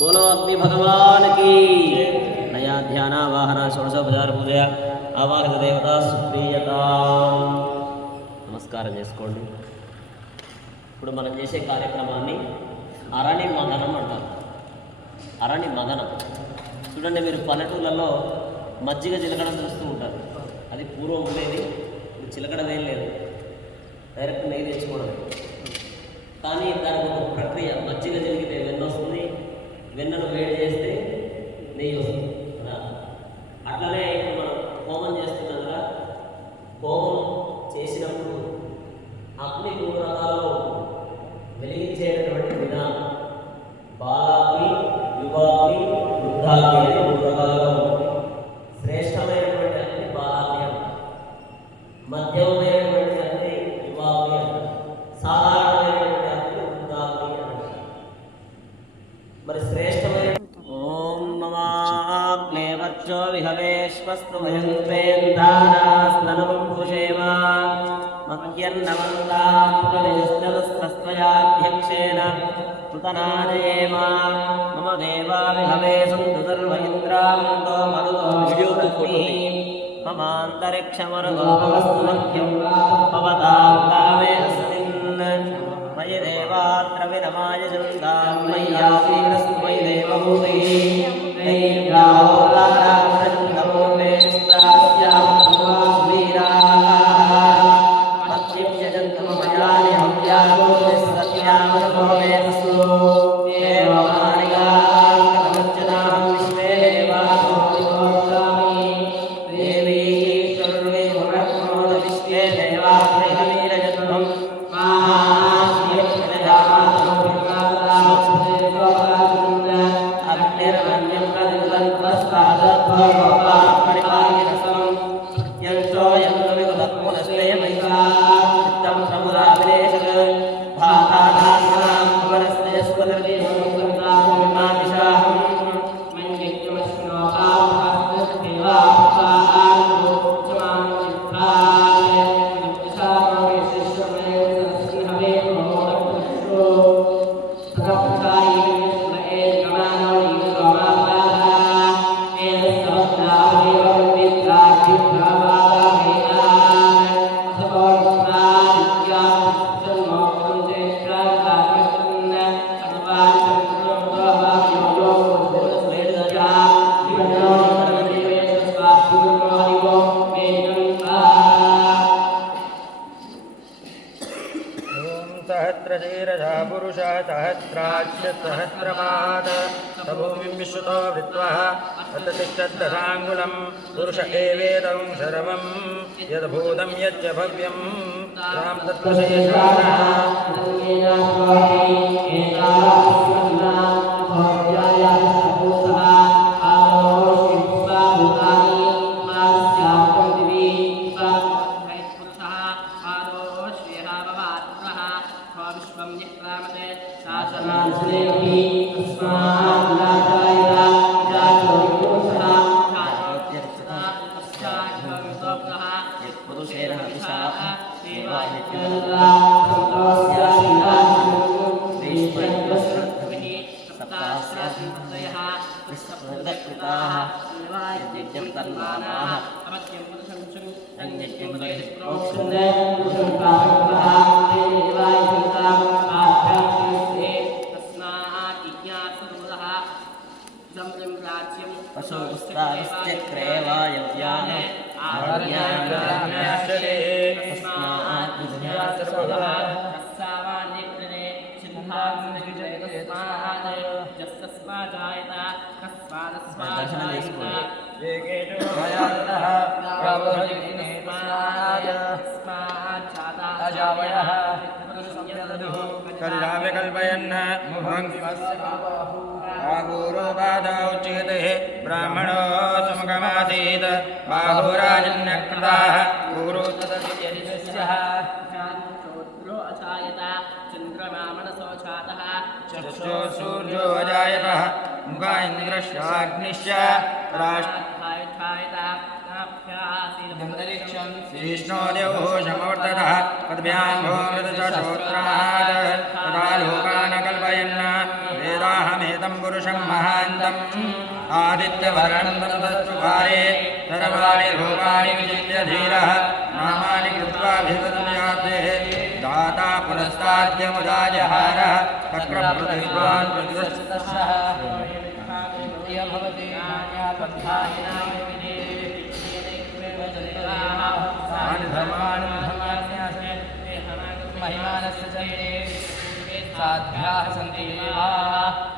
बोलो अग्नि भगवान की नया ध्यान आवाहन షోడశోపచార పూజ ఆవాహిత దేవత సుప్రియత నమస్కారం చేసుకోండి. ఇప్పుడు మనం చేసే కార్యక్రమాన్ని అరణి మదనం అంటారు. అరణి మదనం చూడండి, మీరు పల్లెటూళ్ళలో మజ్జిగ చిలకడం చూస్తూ ఉంటారు. అది పూర్వం ఉండేది, ఇప్పుడు చిలకడం ఏం లేదు, డైరెక్ట్ నెయ్యి తెచ్చుకోవడం. కానీ దానికి ఒక ప్రక్రియ. మజ్జిగ చిలికితే వెన్న వస్తుంది, వెన్నను వేడి చేస్తే నెయ్యి వస్తుంది. అట్లనే ఇప్పుడు మనం హోమం చేస్తున్నాం కదా, హోమం చేసినప్పుడు అగ్ని 3 రకాలలో వెలిగించేటటువంటి విధానం. బాలాగ్ని, యుగాగ్ని, వృద్ధాగ్ని అని 3 రకాలుగా ఉంటుంది. శ్రేష్టమైనటువంటి అగ్ని బాలాగ్ని అంటారు, మధ్యమైనటువంటి అగ్ని యుగాగ్ని అంటారు, సాధారణమైనటువంటి అగ్ని వృద్ధాగ్ని అంటారు. మరి శ్రేష్టమైన ఓం నమాగ్నే వర్చో విహవేశ్వస్తు మయంత్రేందానాస్తనం పుషేమ మధ్యన్నమందాస్తస్త్వయాధ్యక్షేణ కృతనాజయేమ మమ దేవా విహవే సంతు సర్వ ఇంద్రాంతో మరుతో మమాంతరిక్షమరుగోపవస్తు మధ్యం భవతాం కామే అస్మిన్ మయి దేవాత్ర వినమాయ చందాం మయ్యాసీనస్తు మయి దేవభూతి पुरुषः सहस्राक्ष सहस्रपाद भूमिं विश्रुतो वृत्वः तत्तिष्ठद्दशाङ्गुलं पुरुष एवेदं सर्वं यद्भूतं यच्च भव्यं तां तत्त्वशेषाः कल्पयन् गुरुपादौच्यते ब्राह्मणो समगमासीत् बाहुराजन्यकृताः गुरु चक्षुः सूर्यो अजायतः मुखा इन्द्रश्चाग्निश्च विष्णोदेवो समवर्ततः पद्भ्यां भोमृतश्रोत्रात् तथा लोकान् कल्पयन् तं पुरुषं महान्तम् आदित्यवरणं तमसश्चुभारे सर्वाणि रूपाणि विचित्य धीरः नामानि कृत्वाभिसंयाते दाता पुरस्ताद्यमुदाजहारः चक्रप्रतिष्ठान् प्रतिष्ठः महिमानस्य चन्द्रे साध्याः सन्ति देवाः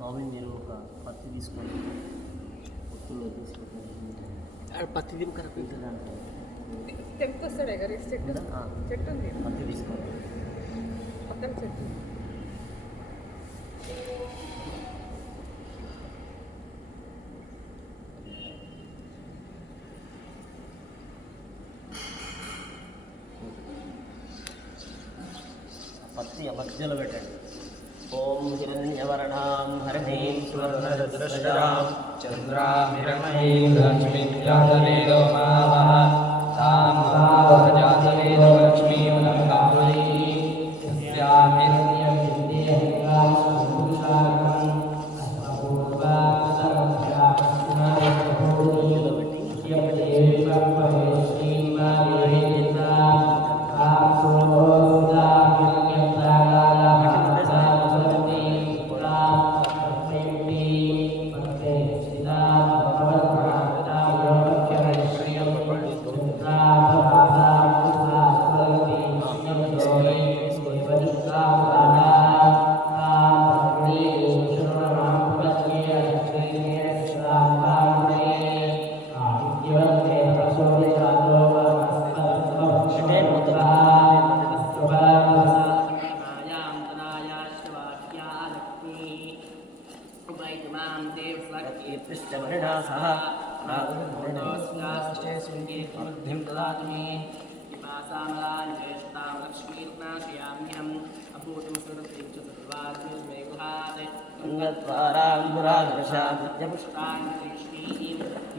స్వామి మీరు ఒక పత్తి తీసుకోండి, పొత్తుల్లో తీసుకుంటారు పత్తి దింపు కరెక్ట్ తెంపుకొస్తాడే గారు చెట్టు చెట్టు ఉంది పత్తి తీసుకోండి. పక్కన చెట్టు పత్తి మధ్యలో పెట్టండి. ఓం హిరణ్యవర్ణాం హరిణీం సువర్ణరజతశ్యాం చంద్రామిరణీం లక్ష్మీర్జాతవేదో మావః తాం జాతవేదో లక్ష్మీం లంకామయీం యస్యామిరణ్యం విద్యేహికాం పురుషాకం అస్మపూర్వాం సర్వస్యాస్నాయకూర్ణీం యదేవి సర్వవేశ్వీం మాయేతా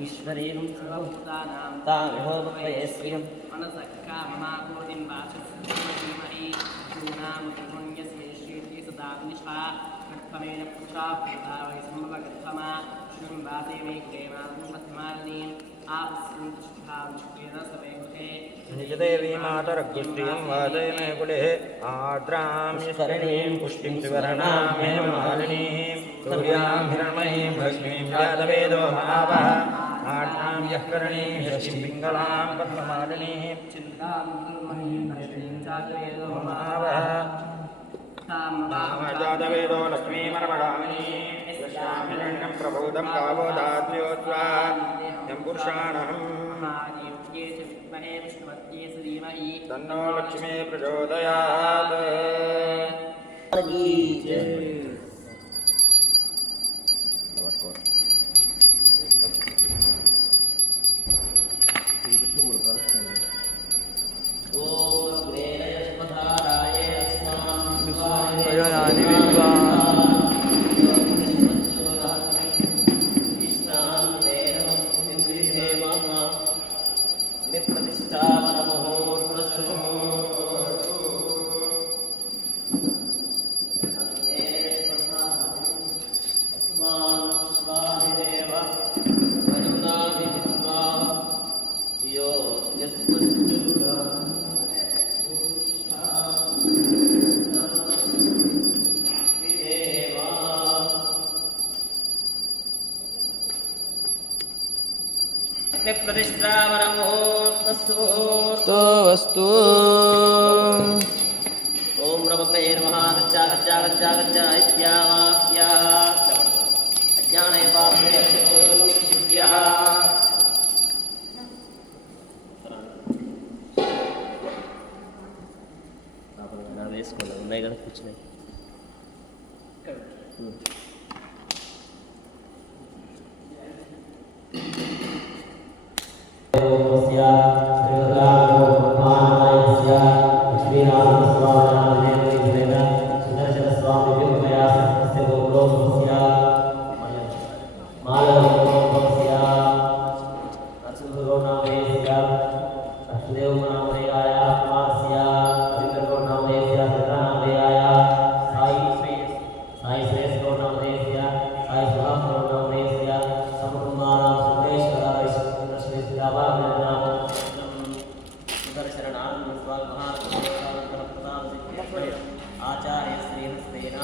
ఈశ్వరీం తామిహోపయే శ్రియం निजदेवी मातरगुष्टिं वादयमे कुले आर्द्रां स्मरणीं पुष्टिं सुवर्णां हेममालिनीं सूर्यां हिरण्मयीं भस्मीं जातवेदो महावः आर्द्रां यः करणीं शशिं पिङ्गलां पद्ममालिनीं महावः जातवेदो लक्ष्मीमरमडामिनीं यस्यां हिरण्यं प्रबोधं कावो दात्र्योत्वा यं पुरुषाणहम् महादेव्ये च विद्महे विष्णुपत्ये च धीमहि तन्नो लक्ष्मी प्रचोदयात् वस्तु ओम रमकये नमः गच्चा गच्चा गच्चा गच्चा इत्यावाक्याः अज्ञाने पापे सिद्ध्यः వేసుకోండి ఉన్నాయి కదా కూర్చున్నాయి आचार्य श्रीहस्तेन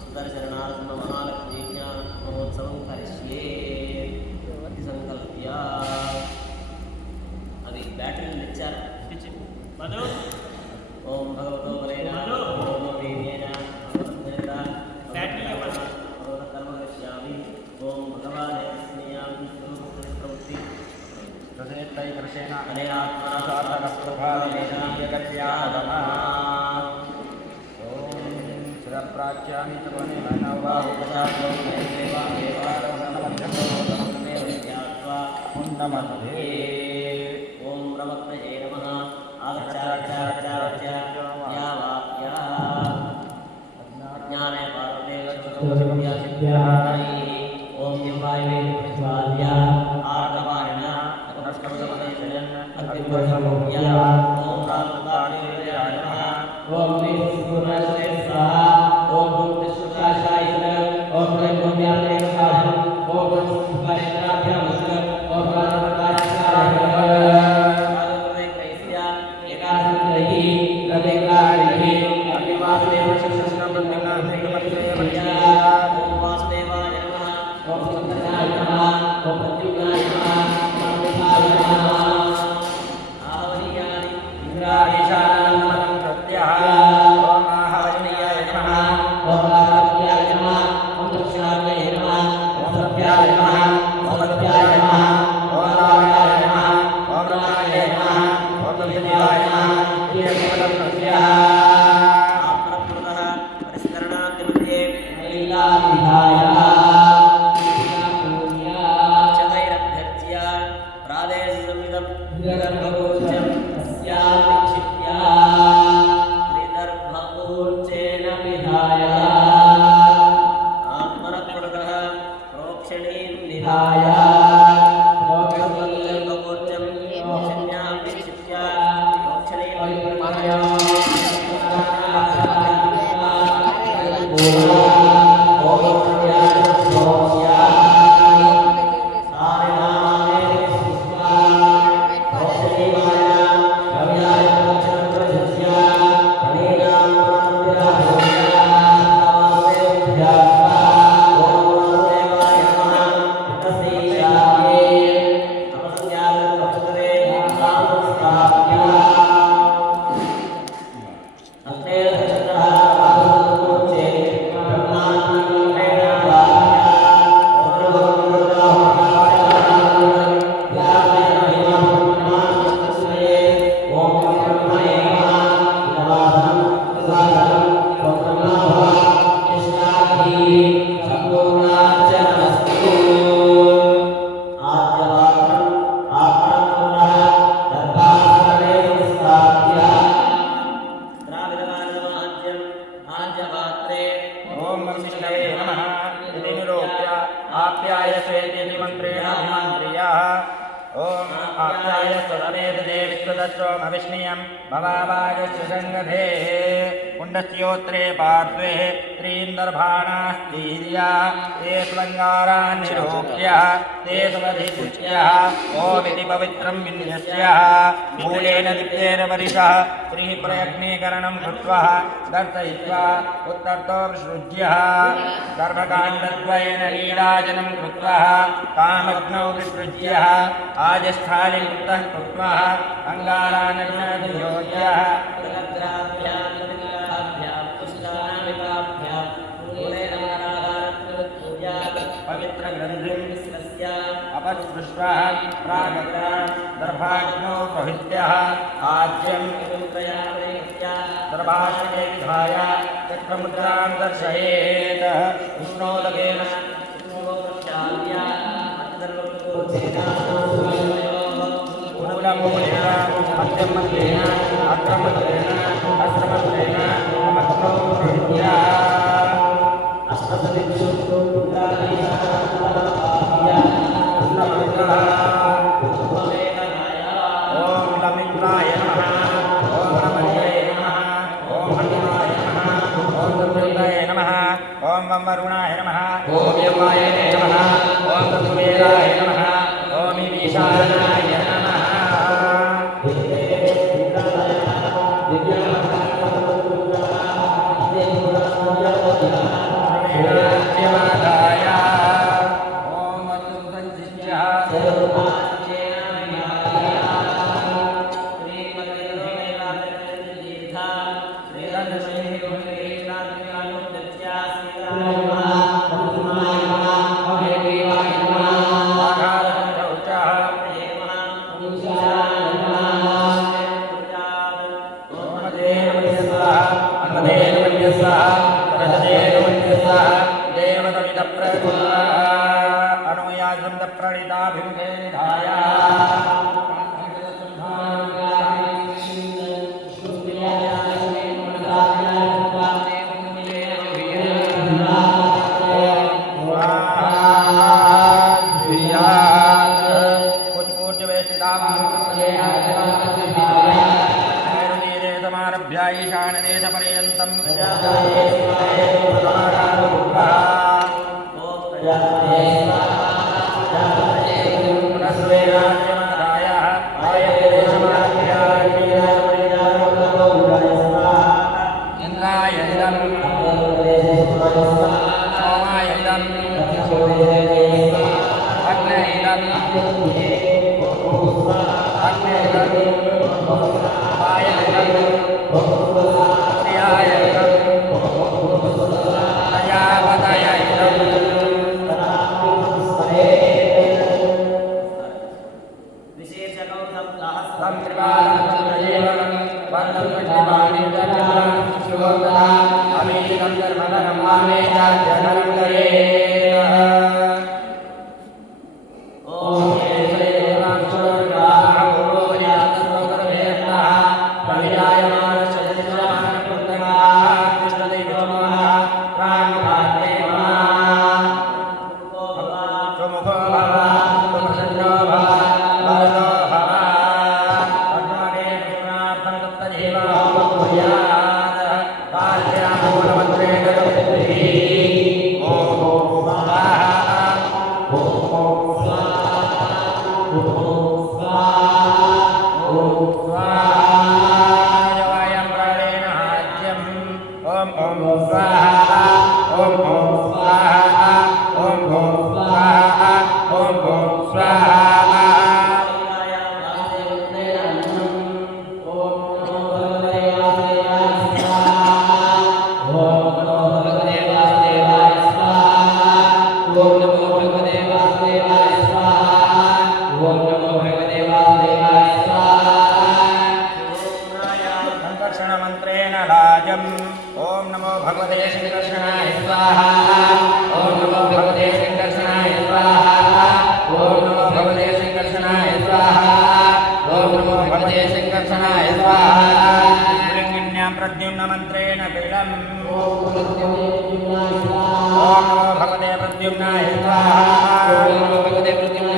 सुदर्शनार्थ महालक्ष्मी ज्ञान महोत्सव करिष्ये इति संकल्प्य अभी बैटरी इच्छार मधु ओम भगवतो बलेन ओम वीर्येण अमृतेन बैटरी कर्म करिष्यामि ओम भगवाने स्नेयामि प्रवृत्ति तदेतै कृषेण अनेनात्मना साधकस्वभावेन यगत्यादमः प्राच्यामि तपने मनोवाहुपचारोन्नमध्ये ओम रमत्तये नमः आगच्छागच्छागच्छागच्छा या वाक्या अज्ञाने पार्वते ओम दिवाय प्रतिपाद्या आर्धवारिण अकस्कवदपदेशयन् अग्निवर्षमुख्या ओम रामकार्ययाय नमः ओम विष्णुपुरस्ते स्वाहा ओम विष्णुकाशाय नमः ओम ब्रह्मव्याप्ते स्वाहा ओम विष्णुपायत्राभ्यामस्तु ओम रामकार्ययाय नमः आगते कैस्या एकादशि रदेकारिहि अभिवासने वशस्त्रबन्धनाधिकमत्रेवया ओम वासुदेवाय नमः ओम संकटाय नमः ओम प्रत्युगाय नमः ओम विभाय नमः आवनियानि इंद्रायशानमनं प्रत्यः ओम महाजनीयाय नमः ओम आराध्याय नमः ओम दक्षिणाय नमः ओम सभ्याय नमः ओम सभ्याय नमः ओम नारायणाय नमः ओम नारायणाय नमः ओम विद्याय नमः कीर्तनं प्रत्यः आपरपुरतः परिष्करणान्तिमध्ये नैलाभिधाय चतैरभ्यर्च्य प्रादेशसंहितं विदर्भगोचरं तस्याभिक्षिप्य विदर्भगोचरेण विधाय आत्मनपुरतः प्रोक्षणीं विधाय प्रोक्षणीं प्रोक्षण्यां विक्षिप्य प्रोक्षणीं विधाय प्रियः ॐ आप्याय सुरमेध देविश्वदस्रोमविष्णीयं भवावागस्य सङ्गधे कुण्डस्योत्रे पार्श्वे त्रीन्दर्भाणास्तीर्या ते स्वङ्गारान् निरूप्य ते स्वधिपुष्ट्यः ओमिति पवित्रं विन्यस्य मूलेन दीप्तेन परिशः त्रिः प्रयत्नीकरणं कृत्वा दर्शयित्वा उत्तरतो विसृज्य गर्भकाण्डद्वयेन नीराजनं कृत्वा कामग्नौ विसृज्य आजस्थालिमुक्तः कृत्वा अङ्गारानयोज्य पवित्रग्रन्थिं अपस्पृष्ट्वा प्रागग्रान् दर्भाग्नौ प्रभृत्यः आज्यं दर्भाश्रये विधाय चक्रमुद्रां दर्शयेत् उष्णोदकेन मूलमूलेन मध्यमन्त्रेण अग्रमन्त्रेण अस्त्रमन्त्रेण मग्नौ प्रभृत्या ओम वरुणाय नमः ओम यमाय नमः ओम कुबेराय नमः ओम ईशानाय नमः ओम प्रद्युम्नमन्त्रेण पीडम् ओम नमो भगवते प्रद्युम्नाय स्वाहा ओम नमो भगवते प्रद्युम्नाय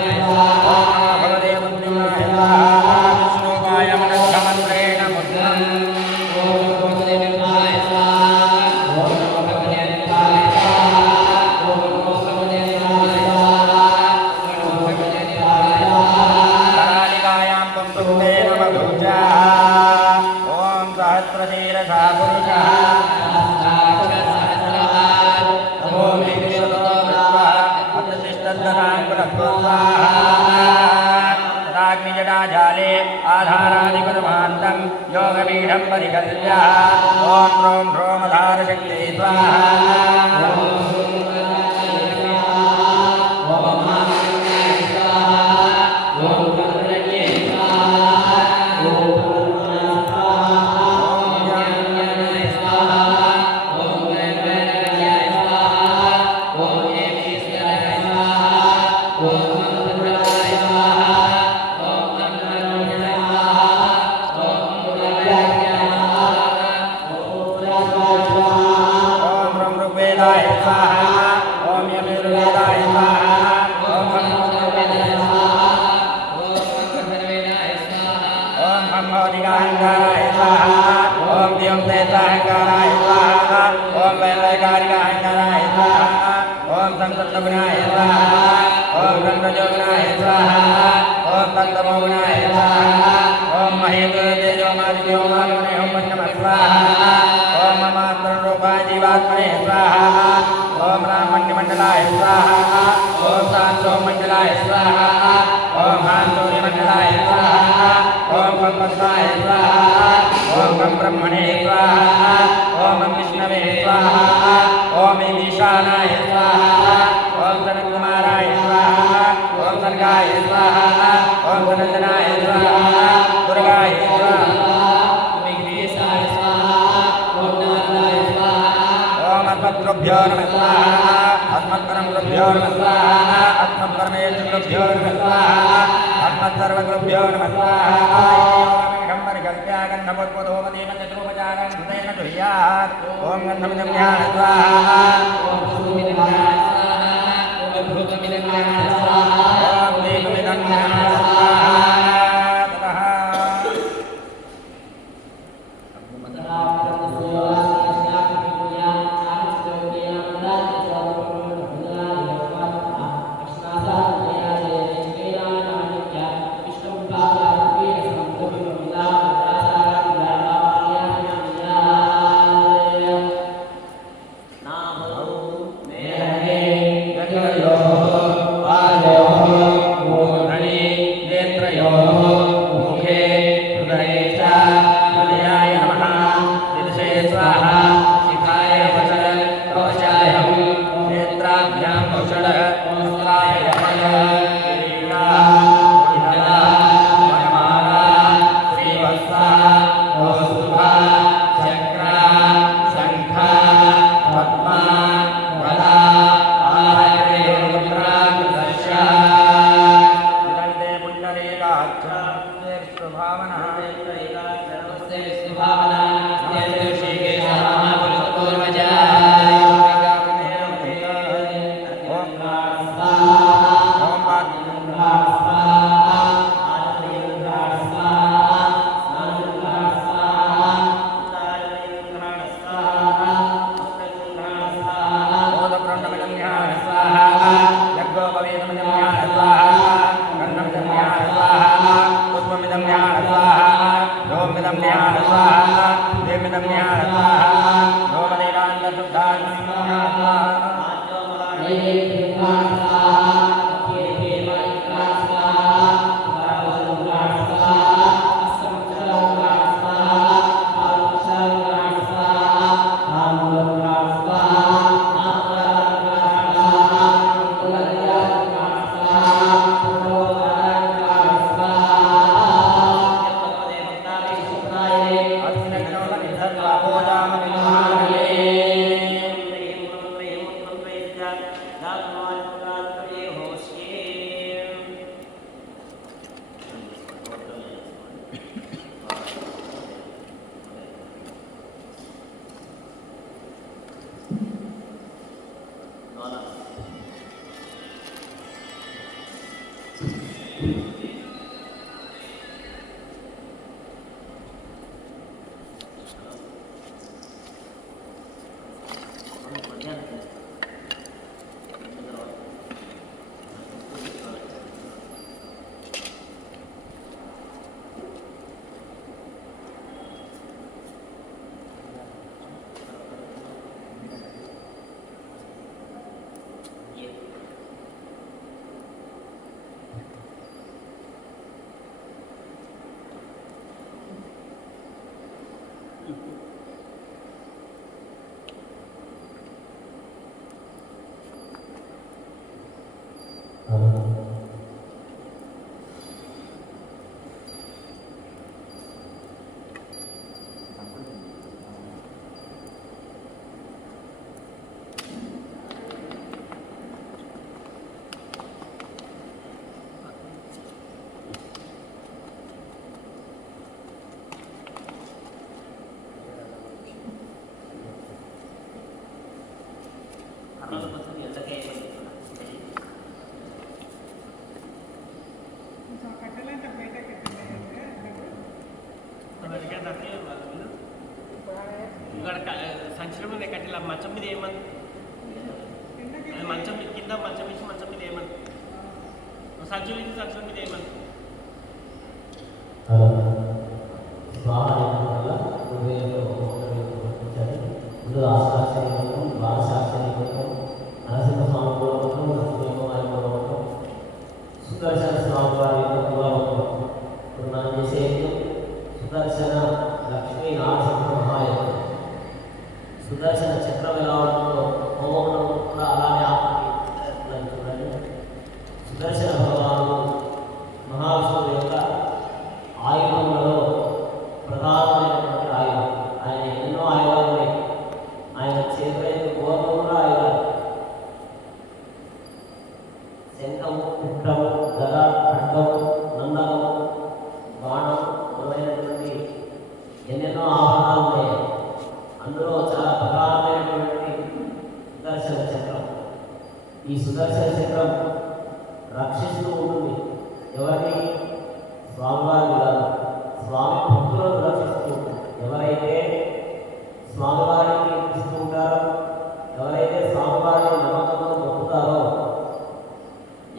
आधारादिपदमान्तं योगपीठं परिकल्प्य ॐ ह्रों ह्रोमधारशक्ति स्वाहा ब्रह्मणे स्वाहा ओम विष्णवे स्वाहा ओम ईशानाय स्वाहा ओम सनत्कुमाराय स्वाहा ओम सर्गाय स्वाहा ओम सनंदनाय स्वाहा दुर्गाय स्वाहा विघ्नेशाय स्वाहा ओम नारायणाय स्वाहा ओम अस्मद्गुरुभ्यो नमः स्वाहा अस्मत्परमगुरुभ्यो नमः स्वाहा अस्मत्परमेश्वरगुरुभ्यो नमः स्वाहा अस्मत्सर्वगुरुभ्यो नमः स्वाहा गन्धपुष्पधूमदेन चतुरोपचारं कृतेन दुह्यात् ॐ गन्धमिदं ज्ञान स्वाहा ॐ पुष्पमिदं ज्ञान स्वाहा ॐ भूतमिदं ज्ञान स्वाहा ॐ दीपमिदं ज्ञान स्वाहा ఉన్నాయి కట్టెలు ఆ మంచం మీద ఏమని అది మంచం కింద మంచం వేసి మంచం మీద ఏమని సంచులు ఇచ్చి సంచుల మీద ఏమని సుదర్శన స్వామి వారి ఇప్పుడు మనం చేసే సుదర్శన లక్ష్మీ నారసింహ మహాయజ్ఞం సుదర్శన చక్రం ఎలా ఉంటుందో హోమంలో కూడా అలానే ఆపి చూడండి. సుదర్శన భగవానుడు మహావిష్ణువు యొక్క ఆయుధములలో ప్రధానమైనటువంటి ఆయుధం. ఆయన ఎన్నో ఆయుధాలు ఉన్నాయి. ఆయన చేతులైన గోర్లు కూడా ఆయుధాలు. శంఖము, పుట్టము, గద, ఖడ్గము, నందకము, బాణం మొదలైనటువంటి ఎన్నెన్నో ఆభరణాలు ఉన్నాయి. అందులో చాలా ప్రధానమైనటువంటి సుదర్శన చక్రం. ఈ సుదర్శన చక్రం రక్షిస్తూ ఉంటుంది. ఎవరిని? స్వామివారిని కాదు, స్వామి భక్తులను రక్షిస్తూ ఉంటుంది. ఎవరైతే స్వామివారిని ఇస్తూ ఉంటారో, ఎవరైతే స్వామివారిని నమ్మకంతో మొక్కుతారో,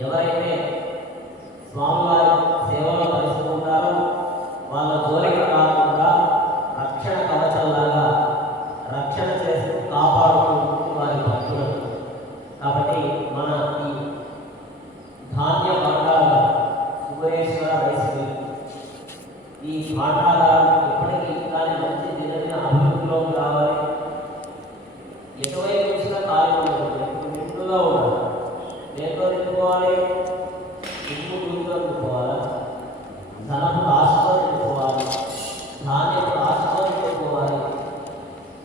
ఎవరైతే స్వామివారి సేవలో కలిసి ఉంటారో వాళ్ళ జోలికి కాకుండా రక్షణ కవచంలాగా రక్షణ చేస్తూ కాపాడుతూ వారి భక్తులను. కాబట్టి మన ఈ ధాన్య భాండాల సుభేశ్వర రైస్ మిల్ ఈ భాండాలను ఎప్పటికీ దాని మంచి దినదిన అభివృద్ధిలోకి రావాలి. ఎటువైపు చూసినా ఖాళీ ఉంటుంది, నిండుగా ఉండాలి. దేంతో నింపుకోవాలి? ఉప్పు గుంతో నింపుకోవాలి, ధనము రాశితో నింపుకోవాలి, ధాన్యం రాశితో నింపుకోవాలి,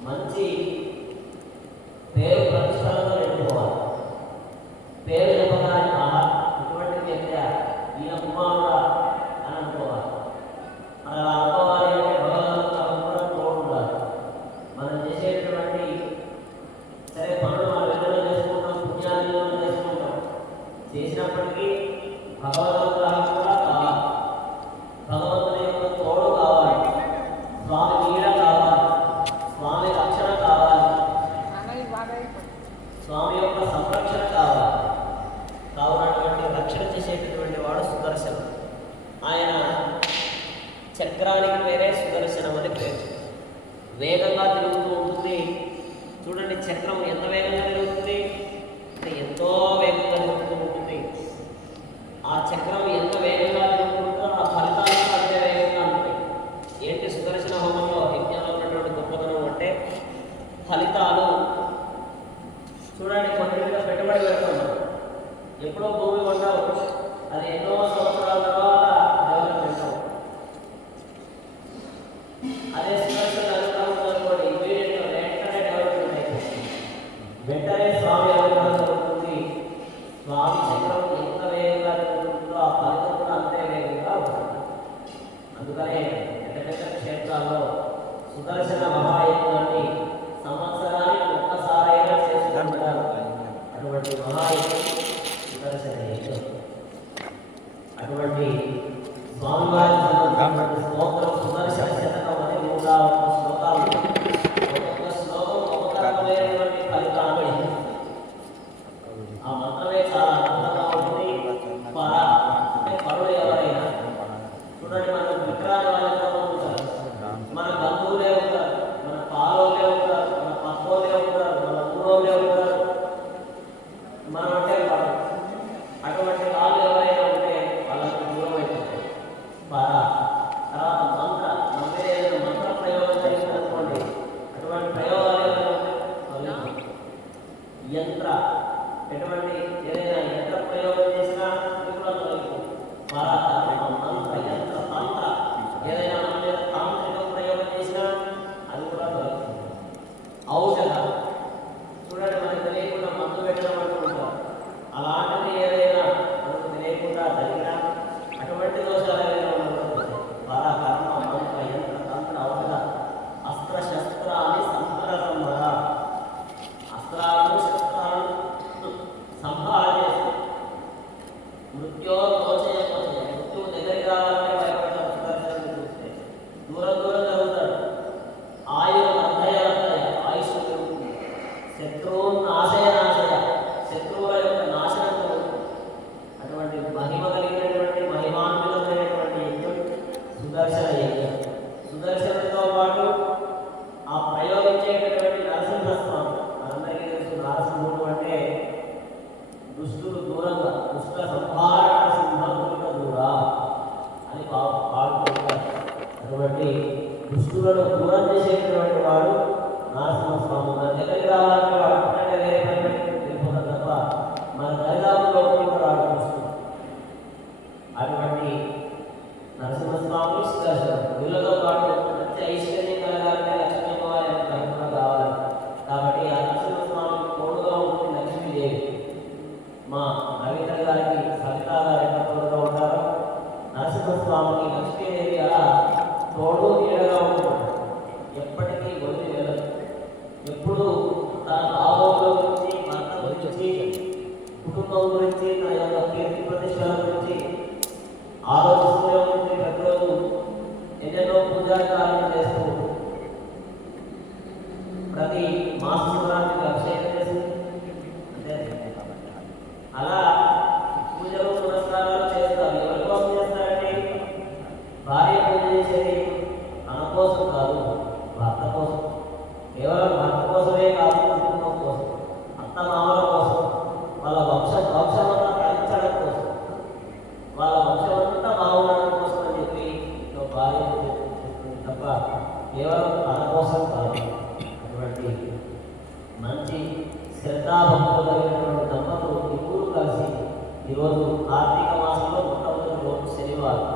మంచి పేరు ప్రతిష్టలతో నింపుకోవాలి. పేరు చెప్పగానే ఇటువంటి వ్యక్తి ఈయన కుమారుడా అని అనుకోవాలి. అలా అనుకోవాలి అంటే భగవంతుడు కూడా తోడుండాలి. మనం చేసేటువంటి సరే పనులు మనం ఎన్నో చేసుకుంటాం, పుణ్యాలు చేసుకుంటాం. చేసినప్పటికీ భగవంతుడు కూడా కావాలి, భగవంతుని యొక్క తోడు కావాలి, స్వామి నీడ కావాలి, స్వామి రక్షణ కావాలి, స్వామి యొక్క సంరక్షణ కావాలి. కావునటువంటి రక్షణ చేసేటటువంటి వాడు సుదర్శనం. ఆయన చక్రానికి పేరే సుదర్శనం అని పేరు. వేగంగా తిరుగుతూ ఉంటుంది. చూడండి చక్రం ఎంత వేగంగా తిరుగుతుంది అంటే ఎంతో వేగంగా తిరుగుతూ ఉంటుంది. ఆ చక్రం ఎంత వేగంగా తిరుగుతుందో ఆ ఫలితాలు కూడా అంతే వేగంగా ఉంటాయి. ఏంటి సుదర్శన హోమంలో యజ్ఞంలో ఉన్నటువంటి గొప్పతనం అంటే ఫలితాలు. చూడండి కొన్ని పెట్టుబడి పెడతాం. ఎప్పుడో భూమి కొంటావు, అది ఎన్నో సంవత్సరాల తర్వాత డెవలప్మెంట్ అవుతుంది. అదే సుదర్శన అనుగ్రహం అనుకోండి, ఇమీడియట్గా వెంటనే డెవలప్మెంట్ అయిపోతుంది. వెంటనే స్వామి అనుగ్రహం జరుగుతుంది. స్వామి చక్రం ఎంత వేగంగా జరుగుతుందో ఆ ఫలితం కూడా అంతే వేగంగా ఉంటుంది. అందుకనే పెద్ద పెద్ద క్షేత్రాల్లో సుదర్శన మహాయజ్ఞాన్ని సంవత్సరానికి ఒక్కసారైనా చేసుకుంటారు. అటువంటి మహాయజ్ఞం సుదర్శన యజ్ఞం. అటువంటి స్వామివారి సంబంధించినటువంటి స్తోత్రం సుదర్శన శతకం అని 101 శ్లోకాలు. ఒక్కొక్క శ్లోకం ఒక్కొక్క రకమైనటువంటి ఫలితాన్ని ఇస్తుంది. ఆ మంత్రమే చాలా అద్భుతంగా ఉంటుంది. పర అంటే పరుడు ఎవరైనా చూడండి, మన విగ్రహాల వాళ్ళతో ఉంటారు, మన బంధువులే ఉంటారు, మన పాలోలే ఉంటారు, మన పక్కోలే ఉంటారు, మన ఊరోలే ఉంటారు, మనం అంటే అటువంటి వాళ్ళు ఎవరైనా ఉంటే వాళ్ళకి దూరం అయిపోతారు. అటువంటి నరసింహస్వామి దర్శనం వీళ్ళతో పాటు మంచి ఐశ్వర్యం కలగాలంటే లక్ష్మీ అమ్మవారి యొక్క అనుగ్రహం కావాలి. కాబట్టి ఆ నరసింహస్వామి తోడుగా ఉంటుంది లక్ష్మీదేవి. మా రవీంద్ర గారికి సవితా గారి యొక్క తోడుగా ఉంటారు. నరసింహస్వామికి లక్ష్మీదేవి అలా తోడు నీడగా ఉంటుంది. ఎప్పటికీ వదిలి వెళ్ళదు. ఎప్పుడు తన భావంలో గురించి, భర్త గురించి, కుటుంబం గురించి, తన యొక్క కీర్తి ప్రతిష్టల గురించి ఆలోచిస్తూనే ఉంటుంది. ప్రతిరోజు ఎన్నెన్నో పూజాకాలను చేస్తూ ప్రతి మాస శివరాత్రికి అభిషేకం చేస్తుంది. అంతే అలా పూజలు పురస్కారాలు చేస్తారు. ఎవరి కోసం చేస్తారంటే భార్య పూజ చేసేది తన కోసం కాదు, భర్త కోసం. కేవలం భర్త కోసమే కాదు, కుటుంబం కోసం, అత్త మామల కోసం, వాళ్ళ వంశమంతా తరించడం కోసం, వాళ్ళ వంశమంతా బాగుండడం కోసం అని చెప్పి భార్య చేస్తుంది తప్ప కేవలం తన కోసం కాదు. అటువంటి మంచి శ్రద్ధాభక్తులు కలిగినటువంటి దంపతులు ఇరువురు కలిసి ఈరోజు కార్తీక మాసంలో మొట్టమొదటి రోజు శనివారం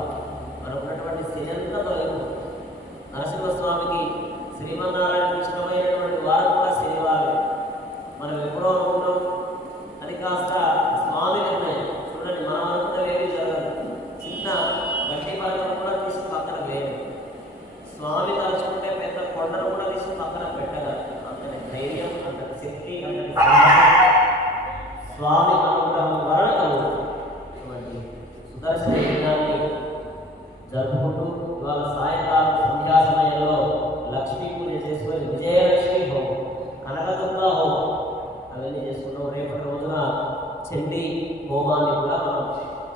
మనకున్నటువంటి శని అంతా తొలగింది. నరసింహస్వామికి శ్రీమన్నారాయణ ఇష్టమైనటువంటి వారు కూడా శనివారం. మనం ఎప్పుడో అనుకున్నాం, అది కాస్త స్వామి నిర్ణయం. చూడండి, మనం అనుకున్న ఏమీ జరగదు. చిన్న గట్టి పలకను కూడా తీసి పక్కన వేయదు. స్వామి తలుచుకుంటే పెద్ద కొండను కూడా తీసి పక్కన పెట్టగలరు. అంతటి ధైర్యం, అంతటి శక్తి, అంతటి స్వామి అనుగ్రహం వలన కలుగుతుంది. సుదర్శన యజ్ఞాన్ని జరుపుకుంటూ ఇవాళ సాయంకాలం సంధ్యా సమయంలో లక్ష్మీ పూజ చేసుకొని విజయలక్ష్మి హోమం, కనకదుర్గా హోమం అవన్నీ చేసుకుంటాం. రేపటి రోజున చండీ హోమాన్ని కూడా మనం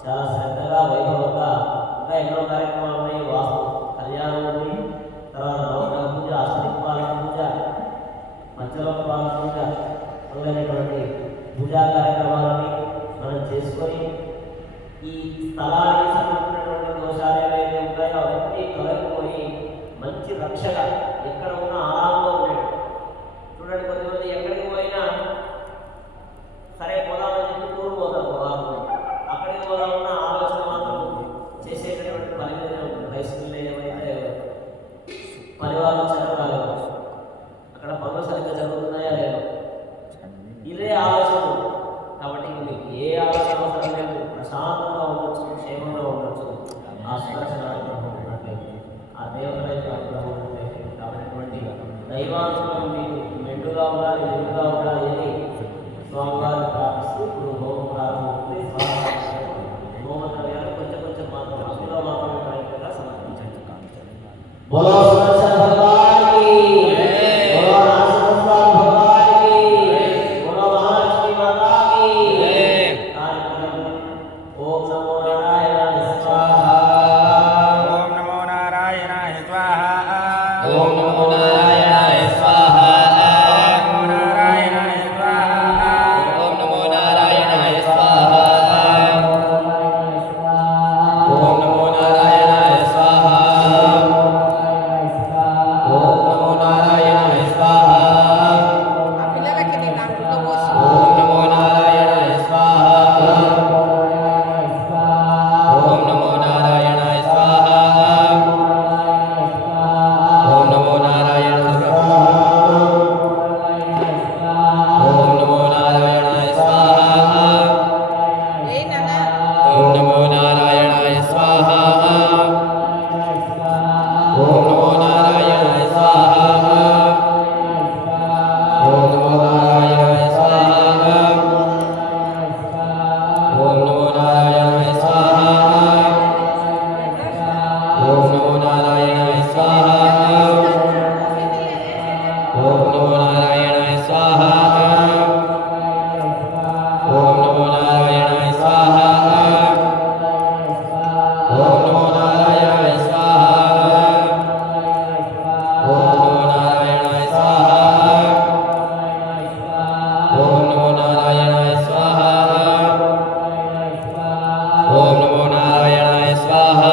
చాలా శ్రద్ధగా వైభవంగా ఇంకా ఎన్నో కార్యక్రమాలు ఉన్నాయి. వాస్తు కళ్యాణం ఉంది, తర్వాత నవగ్రహ పూజ, అష్టదిక్పాలక పూజ, పంచలోకపాలక పూజ మొదలైనటువంటి పూజా కార్యక్రమాలని మనం చేసుకొని ఈ స్థలానికి సంబంధించినటువంటి దోషాలు ఏవైతే ఉంటాయో అవన్నీ తొలగిపోయి మంచి రక్షణ ఎక్కడ ఉన్నా ఆరాంలో ఉండేది. చూడండి, కొంతమంది ఎక్కడికి పోయినా సరే పోదామని చెప్పి టూర్ పోతారు. అక్కడికి పోదామన్న ఆలోచన మాత్రం చేసేటటువంటి పని మీద ఉంటుంది. రైతులు ఏమైతే పని వాళ్ళు చదవాలి, అక్కడ పనులు సరిగ్గా జరుగుతున్నాయా లేవు, ఇదే ఆలోచన. కాబట్టి మీకు ఏ ఆలోచన అవసరం లేదు, ప్రశాంతంగా ఉండొచ్చు, క్షేమంగా ఉండొచ్చు. ఆ సుదర్శన ఆ దేవతల యొక్క అనుగ్రహం ఉంటుంది. కాబట్టి దైవానుగ్రహం మీకు మెండుగా ఉండాలి, ఎదురుగా ఉండాలి అని స్వామివారిని ప్రార్థిస్తూ ఇప్పుడు హోమం ప్రారంభమవుతుంది. హోమ ద్రవ్యాలు కొంచెం కొంచెం మాత్రం అందులో మాత్రమే ప్రయత్నంగా సమర్పించండి. బోలో సుదర్శన భగవానికి, బోలో నరసింహస్వామి భగవానికి, బోలో మహాలక్ష్మి మాతాకి. కార్యక్రమం ఓం నమో నారాయణాయ స్వాహా. ఓం నమో నారాయణాయ స్వాహా. ఓం నమో నారాయణాయ స్వాహా. ఓం నారాయణాయ స్వాహా. ఓం నమో నారాయణాయ స్వాహా. ఓం నమో నారాయణాయ స్వాహా. ఓం నమో నారాయణాయ స్వాహా. ఆ పిల్లలకి నీ దాంట్లో పోసి ఓం నమో నారాయణాయ స్వాహా. ఓం నమో నారాయణాయ స్వాహా. ఓం నమో నారాయణాయ స్వాహా. ఓం నమో నారాయణాయ స్వాహా. ఏ నాన్న ఓం నమో నారాయణాయ స్వాహా. ఓం నమో నారాయణాయ స్వాహా. ఓం నమో నారాయణాయ స్వాహా. ఓం నమో నారాయణాయ స్వాహా. ఓం నమో నారాయణాయ స్వాహా. ఓం నమో నారాయణాయ స్వాహా. ఓం నమో నారాయణాయ స్వాహా. ఓం నమో నారాయణాయ స్వాహా. ఓం నమో నారాయణాయ స్వాహా. ఓం నమో నారాయణాయ స్వాహా. ఓం నమో నారాయణాయ స్వాహా. ఓం నమో నారాయణాయ స్వాహా. ఓం నమో నారాయణాయ స్వాహా.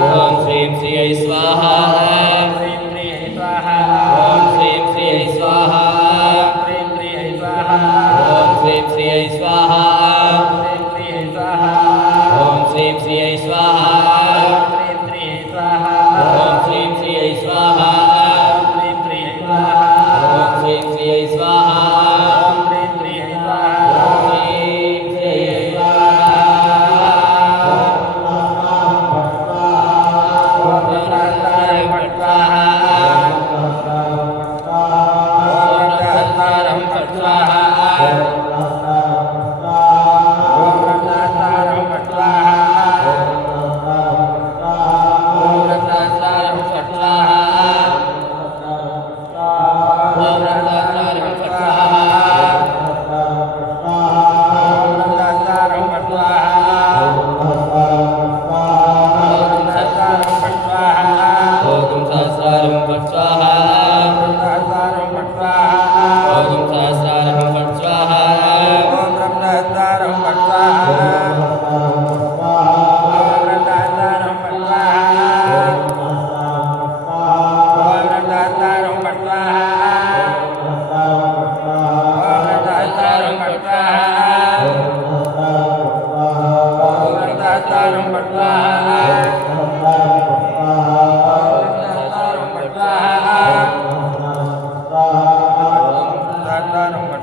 ఓం శ్రీం శ్రీయై స్వాహ శ్రీం శ్రీయై స్వాహ ఓం శ్రీం శ్రీయై స్వాహ శ్రీం శ్రీయై స్వాహ ఓం శ్రీం శ్రీయై స్వాహ శ్రీం శ్రీయై స్వాహ ఓం శ్రీం శ్రీయై స్వాహ శ్రీం శ్రీయై స్వాహ ఓం శ్రీం శ్రీయై స్వాహ శ్రీం శ్రీయై స్వాహ ఓం శ్రీం శ్రీయై స్వాహ శ్రీం శ్రీయై స్వాహ ఓం శ్రీం శ్రీయై స్వాహ ఓం సహస్రారం ఫట్ స్వాహ ఓం సహస్రారం ఫట్ స్వాహ ఓం సహస్రారం ఫట్ స్వాహ ఓం సహస్రారం ఫట్ స్వాహ ఓం సహస్రారం ఫట్ స్వాహ ఓం సహస్రారం ఫట్ స్వాహ ఓం సహస్రారం ఫట్ స్వాహ ఓం సహస్రారం ఫట్ స్వాహ సహస్రారం ఫట్ స్వాహ ఓం సహస్రారం ఫట్ స్వాహ ఓం సహస్రారం ఫట్ స్వాహ ఓం సహస్రారం ఫట్ స్వాహ ఓం సహస్రారం ఫట్ స్వాహ ఓం సహస్రారం ఫట్ స్వాహ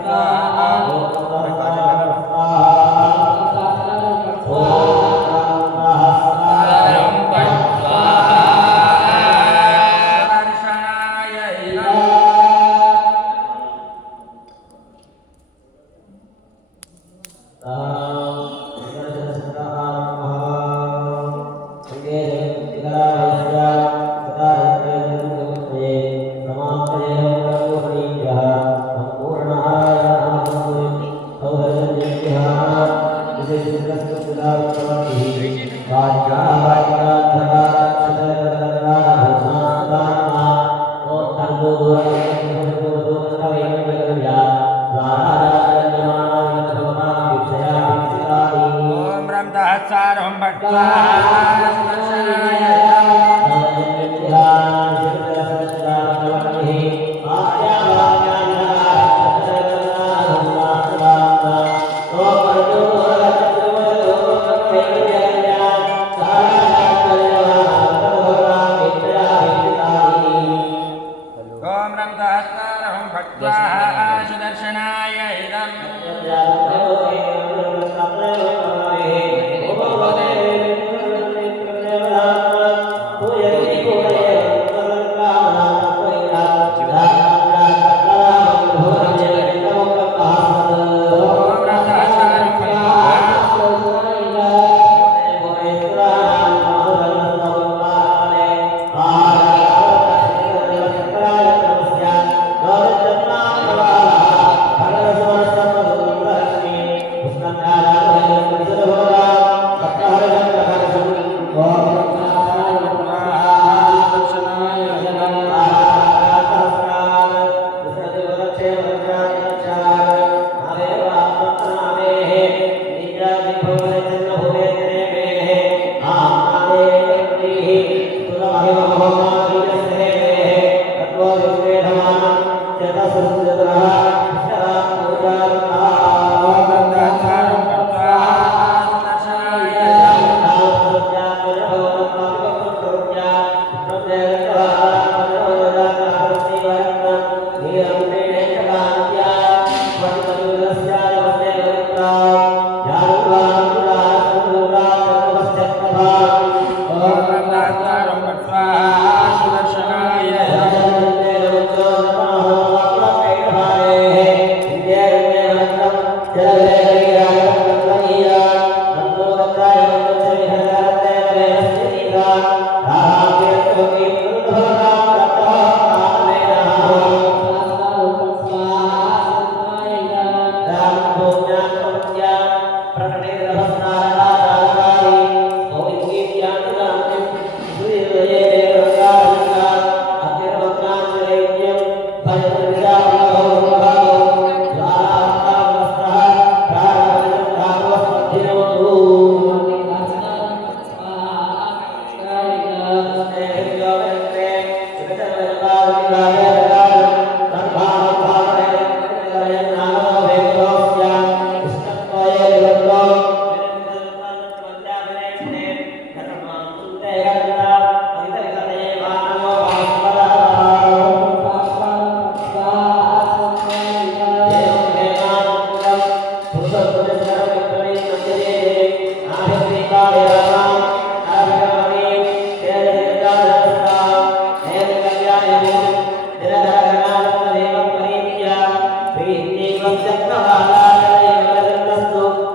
ఓం సహస్రారం ఫట్ స్వాహ ఓం రం సహస్రారం ఫట్ స్వాహ సుదర్శనాయ ఓం రం సహస్రారం ఫట్ స్వాహ సుదర్శనాయ ఇదం ఓం రం సహస్రారం ఫట్ స్వాహ స్వాహ Hare